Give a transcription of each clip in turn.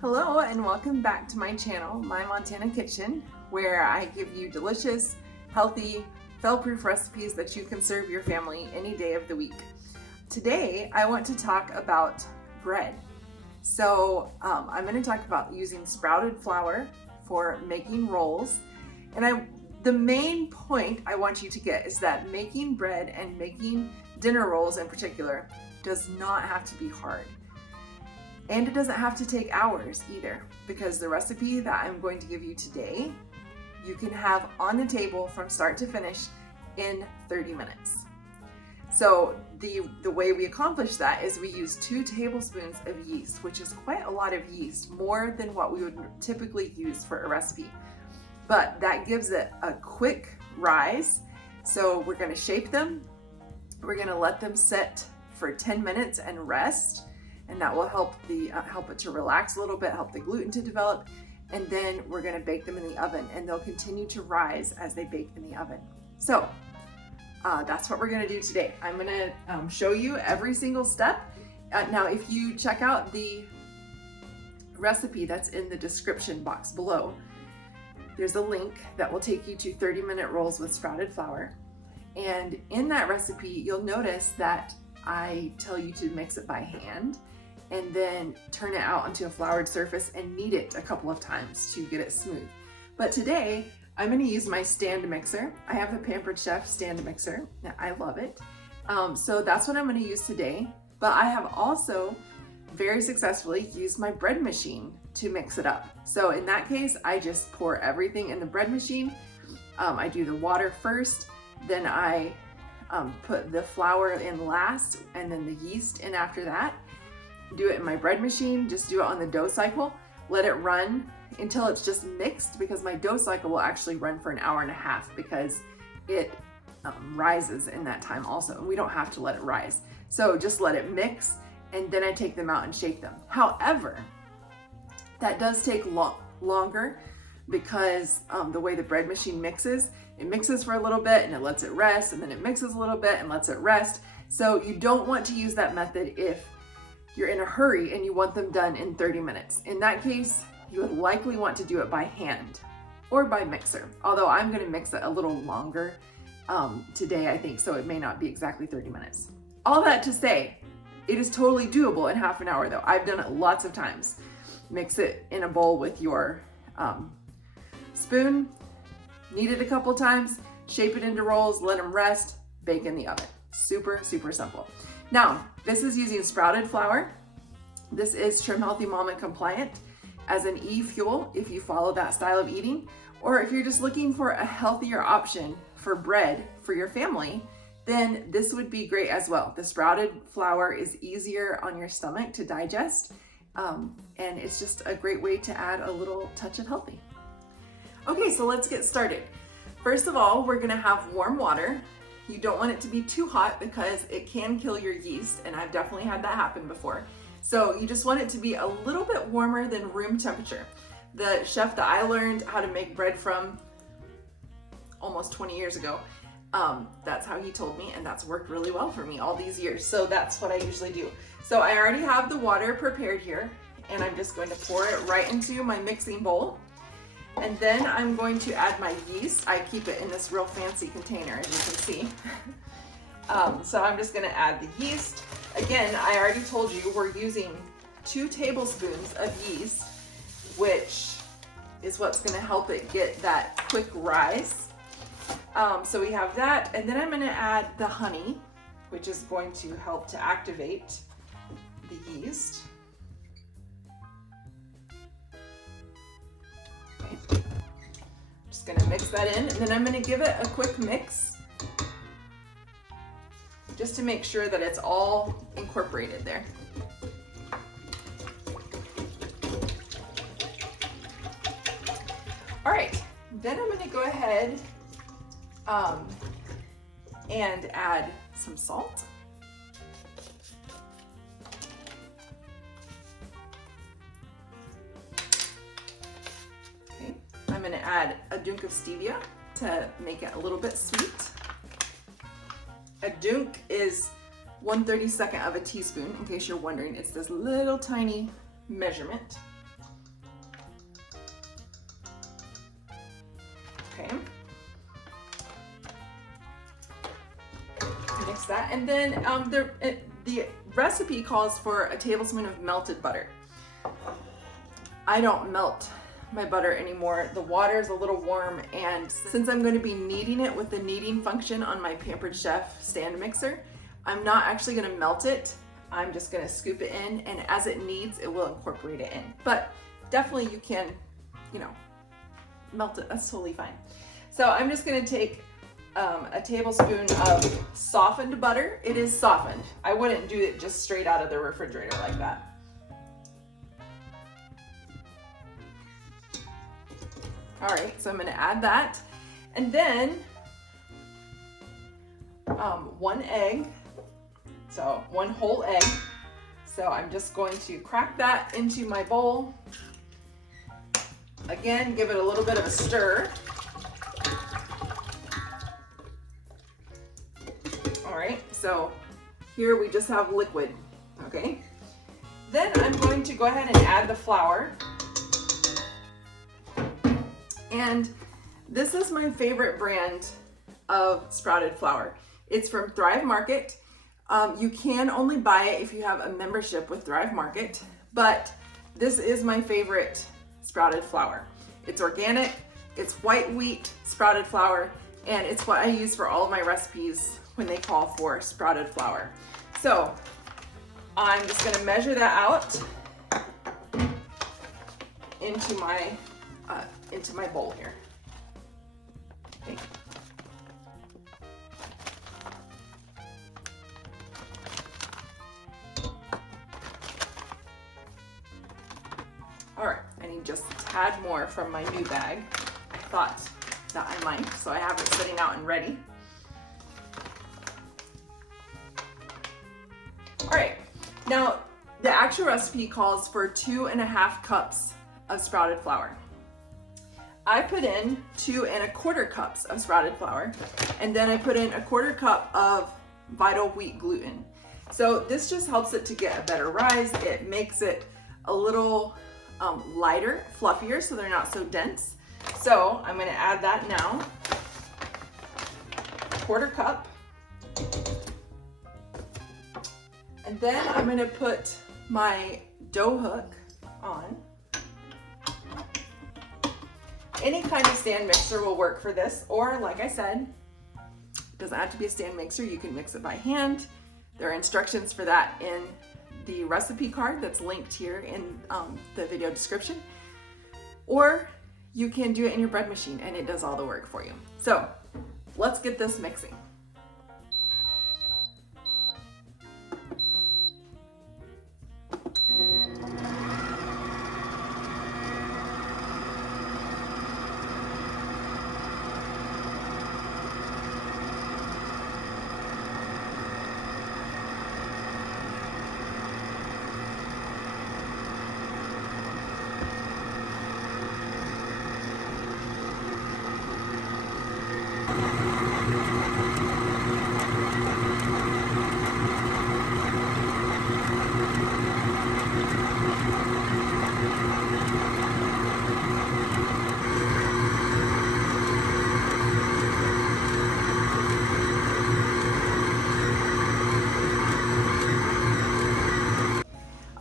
Hello and welcome back to my channel, My Montana Kitchen, where I give you delicious, healthy, fail-proof recipes that you can serve your family any day of the week. Today, I want to talk about bread. I'm going to talk about using sprouted flour for making rolls. And the main point I want you to get is that making bread and making dinner rolls in particular does not have to be hard. And it doesn't have to take hours either, because the recipe that I'm going to give you today, you can have on the table from start to finish in 30 minutes. So the way we accomplish that is we use 2 tablespoons of yeast, which is quite a lot of yeast, more than what we would typically use for a recipe. But that gives it a quick rise. So we're gonna shape them. We're gonna let them sit for 10 minutes and rest. And that will help it to relax a little bit, help the gluten to develop. And then we're gonna bake them in the oven, and they'll continue to rise as they bake in the oven. So that's what we're gonna do today. I'm gonna show you every single step. Now, if you check out the recipe that's in the description box below, there's a link that will take you to 30-minute rolls with sprouted flour. And in that recipe, you'll notice that I tell you to mix it by hand and then turn it out onto a floured surface and knead it a couple of times to get it smooth. But today, I'm gonna use my stand mixer. I have the Pampered Chef stand mixer. I love it. So that's what I'm gonna use today. But I have also very successfully used my bread machine to mix it up. So in that case, I just pour everything in the bread machine. I do the water first, then I put the flour in last, and then the yeast in after that. Do it in my bread machine, just do it on the dough cycle, let it run until it's just mixed, because my dough cycle will actually run for an hour and a half because it rises in that time also. We don't have to let it rise. So just let it mix, and then I take them out and shape them. However, that does take longer because the way the bread machine mixes, it mixes for a little bit and it lets it rest, and then it mixes a little bit and lets it rest. So you don't want to use that method if you're in a hurry and you want them done in 30 minutes. In that case, you would likely want to do it by hand or by mixer. Although I'm gonna mix it a little longer today, I think, so it may not be exactly 30 minutes. All that to say, it is totally doable in half an hour though. I've done it lots of times. Mix it in a bowl with your spoon, knead it a couple times, shape it into rolls, let them rest, bake in the oven. Super, super simple. Now, this is using sprouted flour. This is Trim Healthy Mama compliant as an e-fuel if you follow that style of eating, or if you're just looking for a healthier option for bread for your family, then this would be great as well. The sprouted flour is easier on your stomach to digest, and it's just a great way to add a little touch of healthy. Okay, so let's get started. First of all, we're gonna have warm water. You don't want it to be too hot because it can kill your yeast, and I've definitely had that happen before. So you just want it to be a little bit warmer than room temperature. The chef that I learned how to make bread from almost 20 years ago, that's how he told me, and that's worked really well for me all these years. So that's what I usually do. So I already have the water prepared here, and I'm just going to pour it right into my mixing bowl. And then I'm going to add my yeast. I keep it in this real fancy container, as you can see. So I'm just gonna add the yeast. Again, I already told you we're using 2 tablespoons of yeast, which is what's gonna help it get that quick rise. So we have that, and then I'm gonna add the honey, which is going to help to activate the yeast. Just gonna mix that in, and then I'm gonna give it a quick mix just to make sure that it's all incorporated there. All right, then I'm gonna go ahead and add some salt. I'm gonna add a dunk of stevia to make it a little bit sweet. A dunk is 1/32 of a teaspoon, in case you're wondering. It's this little tiny measurement. mix that. And then the recipe calls for a tablespoon of melted butter. I don't melt my butter anymore. The water is a little warm, and since I'm going to be kneading it with the kneading function on my Pampered Chef stand mixer, I'm not actually going to melt it. I'm just going to scoop it in, and as it kneads, it will incorporate it in. But definitely you can, melt it. That's totally fine. So I'm just going to take a tablespoon of softened butter. It is softened. I wouldn't do it just straight out of the refrigerator like that. All right, so I'm going to add that, and then 1 egg, so 1 whole egg. So I'm just going to crack that into my bowl. Again, give it a little bit of a stir. All right, so here we just have liquid, okay? Then I'm going to go ahead and add the flour. And this is my favorite brand of sprouted flour. It's from Thrive Market. You can only buy it if you have a membership with Thrive Market, but this is my favorite sprouted flour. It's organic, it's white wheat sprouted flour, and it's what I use for all of my recipes when they call for sprouted flour. So I'm just gonna measure that out into my bowl here. Okay. All right, I need just a tad more from my new bag. I thought that I might, so I have it sitting out and ready. All right, now the actual recipe calls for 2.5 cups of sprouted flour. I put in 2¼ cups of sprouted flour, and then I put in 1/4 cup of Vital Wheat gluten. So this just helps it to get a better rise. It makes it a little lighter, fluffier, so they're not so dense. So I'm gonna add that now. 1/4 cup. And then I'm gonna put my dough hook on. Any kind of stand mixer will work for this, or like I said, it doesn't have to be a stand mixer. You can mix it by hand. There are instructions for that in the recipe card that's linked here in the video description. Or you can do it in your bread machine and it does all the work for you. So let's get this mixing.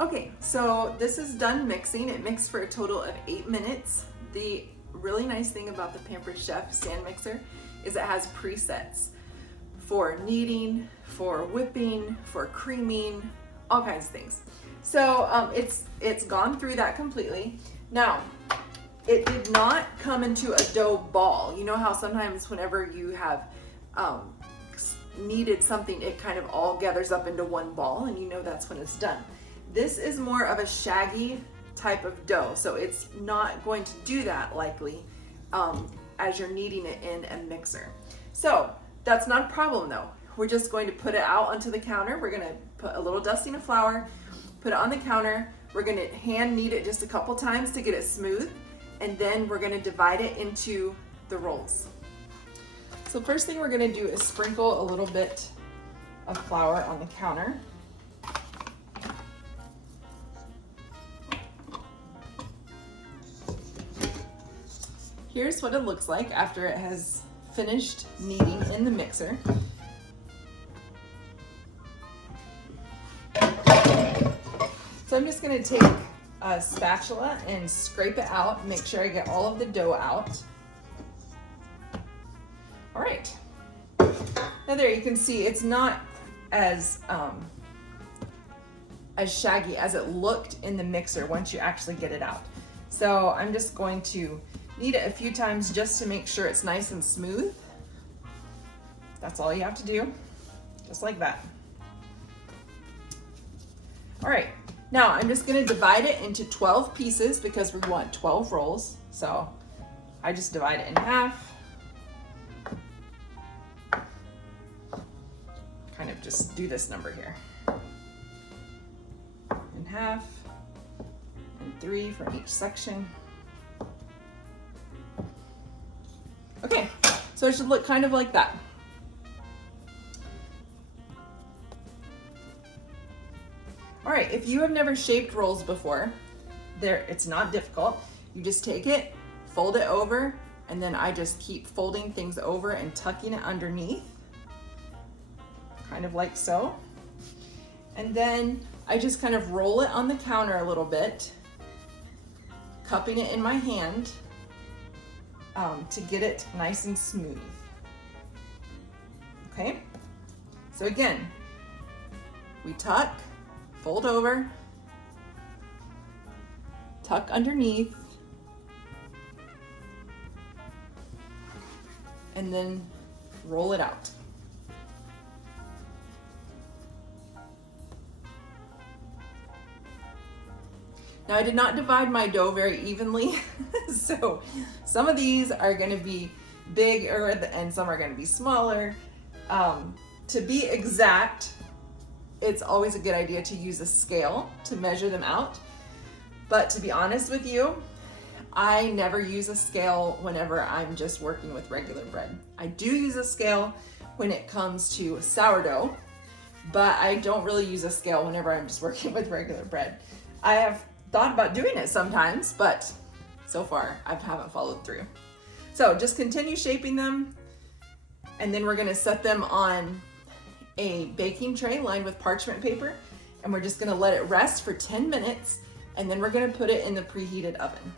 Okay, so this is done mixing. It mixed for a total of 8 minutes. The really nice thing about the Pampered Chef stand mixer is it has presets for kneading, for whipping, for creaming, all kinds of things. So it's gone through that completely. Now, it did not come into a dough ball. You know how sometimes whenever you have kneaded something, it kind of all gathers up into one ball, and you know that's when it's done. This is more of a shaggy type of dough, so it's not going to do that likely as you're kneading it in a mixer. So that's not a problem though. We're just going to put it out onto the counter. We're gonna put a little dusting of flour, put it on the counter. We're gonna hand knead it just a couple times to get it smooth, and then we're gonna divide it into the rolls. So first thing we're gonna do is sprinkle a little bit of flour on the counter. Here's what it looks like after it has finished kneading in the mixer. just gonna take a spatula and scrape it out, make sure I get all of the dough out. All right, now there you can see it's not as shaggy as it looked in the mixer once you actually get it out. So I'm just going to knead it a few times just to make sure it's nice and smooth. That's all you have to do, just like that. All right, now I'm just gonna divide it into 12 pieces because we want 12 rolls. So I just divide it in half. Kind of just do this number here. In half, and 3 from each section. Okay, so it should look kind of like that. All right, if you have never shaped rolls before, it's not difficult. You just take it, fold it over, and then I just keep folding things over and tucking it underneath, kind of like so. And then I just kind of roll it on the counter a little bit, cupping it in my hand to get it nice and smooth. Okay, so again, we tuck, fold over, tuck underneath, and then roll it out. Now I did not divide my dough very evenly, so some of these are going to be bigger and some are going to be smaller. To be exact, it's always a good idea to use a scale to measure them out. But to be honest with you, I never use a scale whenever I'm just working with regular bread. I do use a scale when it comes to sourdough, but I don't really use a scale whenever I'm just working with regular bread. I have thought about doing it sometimes, but so far I haven't followed through. So just continue shaping them, and then we're gonna set them on a baking tray lined with parchment paper, and we're just gonna let it rest for 10 minutes, and then we're gonna put it in the preheated oven.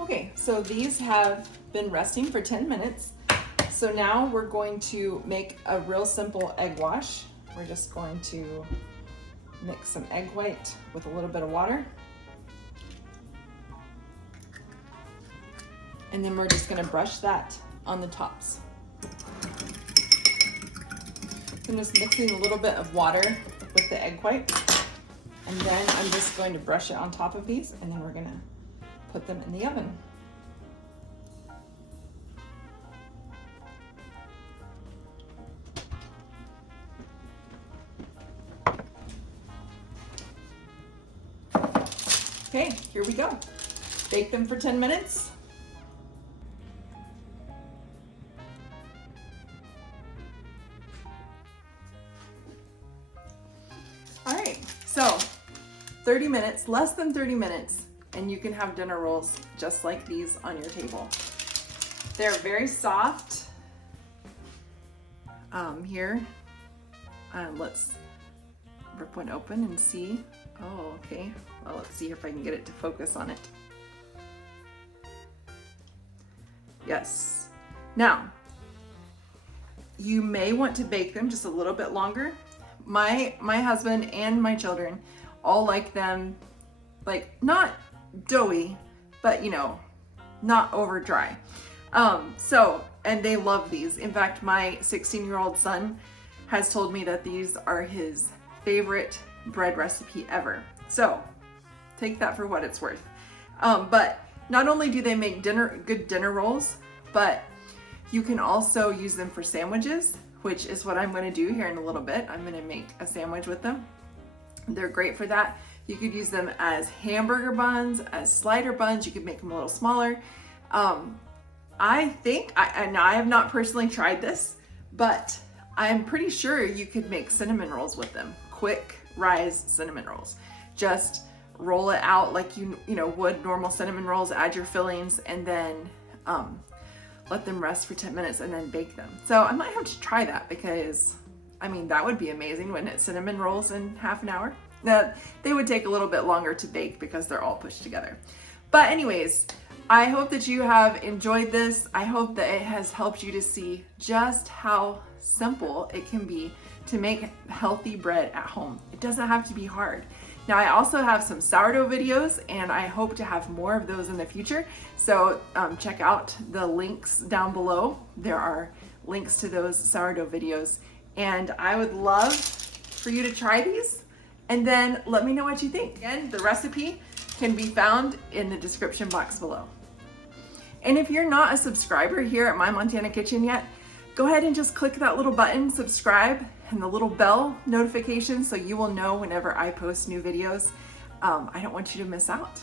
Okay, so these have been resting for 10 minutes. So now we're going to make a real simple egg wash. We're just going to mix some egg white with a little bit of water. And then we're just gonna brush that on the tops. I'm just mixing a little bit of water with the egg white. And then I'm just going to brush it on top of these, and then we're gonna put them in the oven. Okay, here we go. Bake them for 10 minutes. All right, so 30 minutes, less than 30 minutes, and you can have dinner rolls just like these on your table. They're very soft. Here, let's rip one open and see. Oh, okay. Well, let's see if I can get it to focus on it. Yes. Now, you may want to bake them just a little bit longer. My husband and my children all like them, like, not doughy, but you know, not over dry. And they love these. In fact, my 16-year-old son has told me that these are his favorite bread recipe ever. So take that for what it's worth. But not only do they make good dinner rolls, but you can also use them for sandwiches, which is what I'm going to do here in a little bit. I'm going to make a sandwich with them. They're great for that. You could use them as hamburger buns, as slider buns. You could make them a little smaller. I think, and I have not personally tried this, but I'm pretty sure you could make cinnamon rolls with them. Quick rise cinnamon rolls. Just roll it out like you would normal cinnamon rolls, add your fillings, and then let them rest for 10 minutes and then bake them. So I might have to try that because, I mean, that would be amazing, wouldn't it? Cinnamon rolls in half an hour. Now, they would take a little bit longer to bake because they're all pushed together. But anyways, I hope that you have enjoyed this. I hope that it has helped you to see just how simple it can be to make healthy bread at home. It doesn't have to be hard. Now, I also have some sourdough videos, and I hope to have more of those in the future. So check out the links down below. There are links to those sourdough videos, and I would love for you to try these, and then let me know what you think. Again, the recipe can be found in the description box below. And if you're not a subscriber here at My Montana Kitchen yet, go ahead and just click that little button, subscribe, and the little bell notification so you will know whenever I post new videos. I don't want you to miss out.